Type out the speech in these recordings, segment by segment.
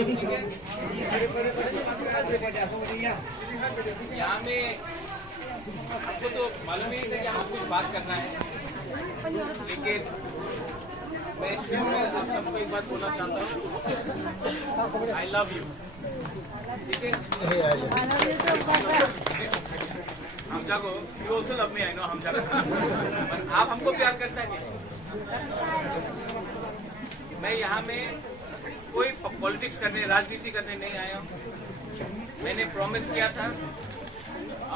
ठीक है। यहाँ में आपको तो मालूम ही है कि हम कुछ बात करना है, लेकिन मैं शुरू में आप सबको एक बात बोलना चाहता हूँ, आई लव यू। ठीक है, हम जागो, you also love me, I know, हम जागो, पर आप हमको प्यार करता है क्या? मैं यहाँ में कोई पॉलिटिक्स करने, राजनीति करने नहीं आया हूँ। मैंने प्रॉमिस किया था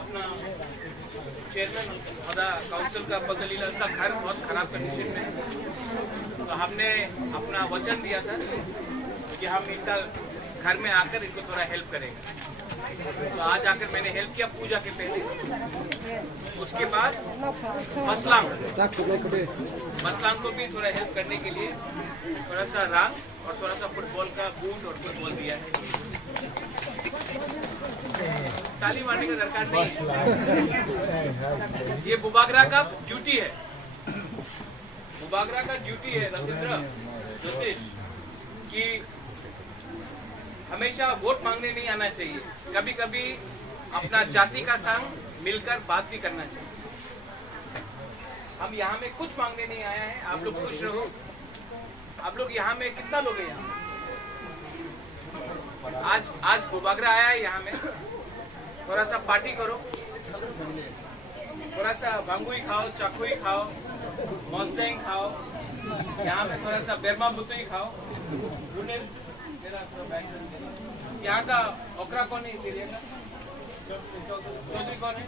अपना चेयरमैन महोदय काउंसिल का बदलीला का घर बहुत खराब कंडीशन में है, तो हमने अपना वचन दिया था कि हम इनका घर में आकर इनको थोड़ा हेल्प करेंगे। तो आज आकर मैंने हेल्प किया पूजा के पहले। उसके बाद मसलाम को भी थोड़ा हेल्प करने के लिए थोड़ा सा रंग और थोड़ा सा फुटबॉल का बूट और फुटबॉल दिया है। ताली मारने का दरकार नहीं है, ये बुबागरा का ड्यूटी है, बुबागरा का ड्यूटी है रविंद्र ज्योतिष कि हमेशा वोट मांगने नहीं आना चाहिए, कभी कभी अपना जाति का संग मिलकर बात भी करना चाहिए। हम यहाँ में कुछ मांगने नहीं आया है, आप लोग खुश रहो। आप लोग यहाँ में कितना लोग हैं यहाँ? आज बुबागरा आया है यहाँ में, थोड़ा सा पार्टी करो, थोड़ा सा भांगुई खाओ, चाकुई खाओ, मौसदई खाओ, यहाँ में थोड़ा सा बेरमा बुतुई खाओ। यहाँ का ओकरा कौन है? चौधरी कौन है?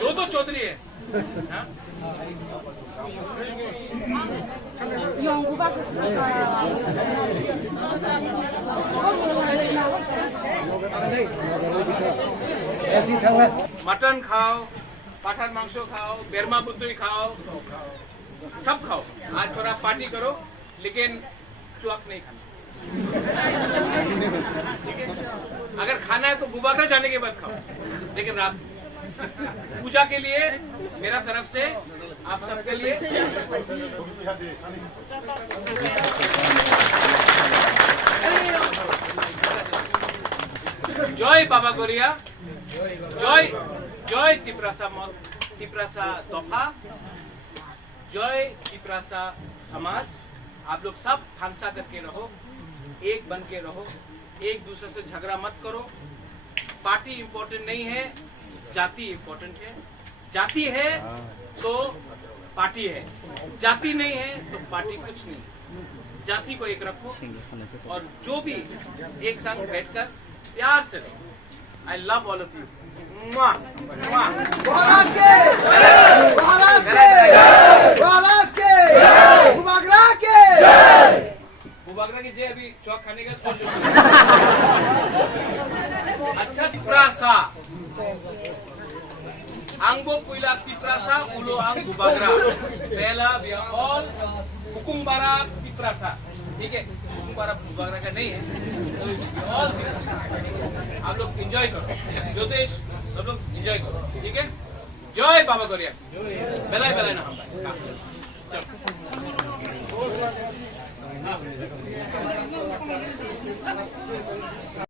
दो चौधरी है। मटन खाओ, पाठार मांसो खाओ, बेरमा बुतुई खाओ, सब खाओ। आज थोड़ा पार्टी करो, लेकिन चुआक नहीं खाना, ठीक है? अगर खाना है तो बुबागरा जाने के बाद खाओ, लेकिन रात पूजा के लिए मेरा तरफ से आप सबके लिए जय बाबा गोरिया, जय तिप्रासा दोफा, जय तिप्रासा समाज। आप लोग सब थानसा करके रहो, एक बन के रहो, एक दूसरे से झगड़ा मत करो। पार्टी इम्पोर्टेंट नहीं है, जाति इम्पोर्टेंट है। जाति है तो पार्टी है, जाति नहीं है तो पार्टी कुछ नहीं। जाति को एक रखो और जो भी एक संग बैठकर प्यार से रहो। I love all of you. Bubagra की जय। अभी चौक खाने का अच्छा Tiprasa Angbo Puila Tiprasa Ulo Ang Bubagra पहला we are all हुकुमबारा तिप्रासा, ठीक है? हुकुमबारा बुबागरा का नहीं है, ऑल आप लोग एंजॉय करो, ज्योतिष सब लोग एंजॉय करो, ठीक है? जय बाबा गोरिया, बेलाय बेलाय ना हम